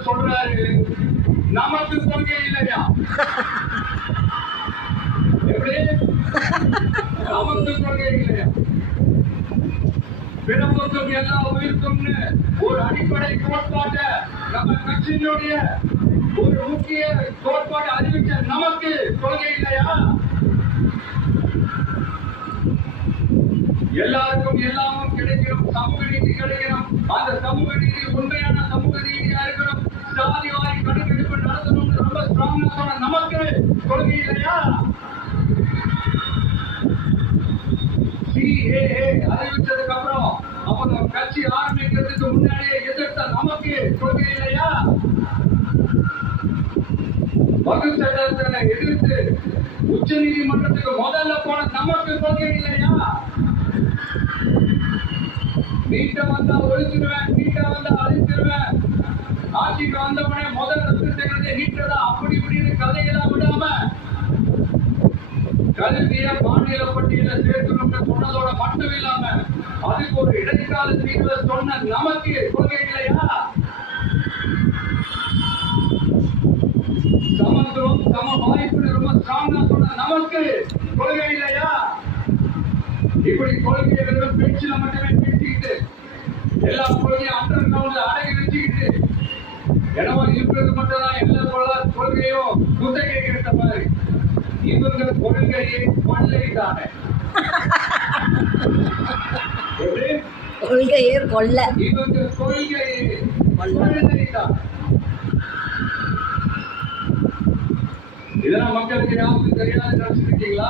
ஆண்டவர் சொல்றாரு. நமக்கு கொள்கை இல்லையா? எப்படி? நமக்கு கொள்கை இல்லையா? பிறப்புக்கும் எல்லா உயிருக்கும்னு ஒரு அடிப்படை கோட்பாட்டை நம்ம கட்சியினுடைய ஒரு முக்கிய கோட்பாடு அறிவிக்க நமக்கு கொள்கை இல்லையா? எல்லாருக்கும் எல்லாமும் கிடைக்கணும் சமூக நீதி கிடைக்கணும் அந்த சமூக நீதி சொன்ன நமக்கு அறிவிச்சதுக்கு அப்புறம் அவங்க கட்சி ஆரம்பிக்கிறதுக்கு முன்னாடியே எதிர்த்த நமக்கு கொள்கை இல்லையா எதிர்த்து உச்ச நீதிமன்றத்துக்கு முதல்ல போன நமக்கு கொள்கை இல்லையா நீட்ட வந்தா ஒழிச்சிருவேன் நீட்ட வந்தா அழி வந்தவனே முதல் ரத்து நீட்டதா அப்படி இப்படின்னு கதையெல்லாம் விடாம கல்விய மாநில பட்டியல சேர்க்கணும்னு சொன்னதோட மட்டும் இல்லாம அதுக்கு ஒரு இடைக்கால தீர்வை சொன்ன நமக்கு கொள்கை இல்லையா? சமத்துவம் சம வாய்ப்புன்னு ரொம்ப ஸ்ட்ராங்கா சொன்ன நமக்கு கொள்கை இல்லையா? இப்படி கொள்கையை பேச்சுல மட்டுமே பேசிக்கிட்டு எல்லா கொள்கையும் அண்டர் கிரவுண்ட்ல அடங்கி என்னவோ இருக்கிறது மட்டும் தான் எல்லா கொள்ள- கொள்கையும் குத்தகை கேட்ட மாதிரி. இவங்க கொள்கையை கொள்ளை தானே? கொள்கையே கொல்ல இவங்க கொள்கையை கொள்ளை. தான் இதெல்லாம் மக்களுக்கு யாருக்கும் தெரியாது நினைச்சிருக்கீங்களா?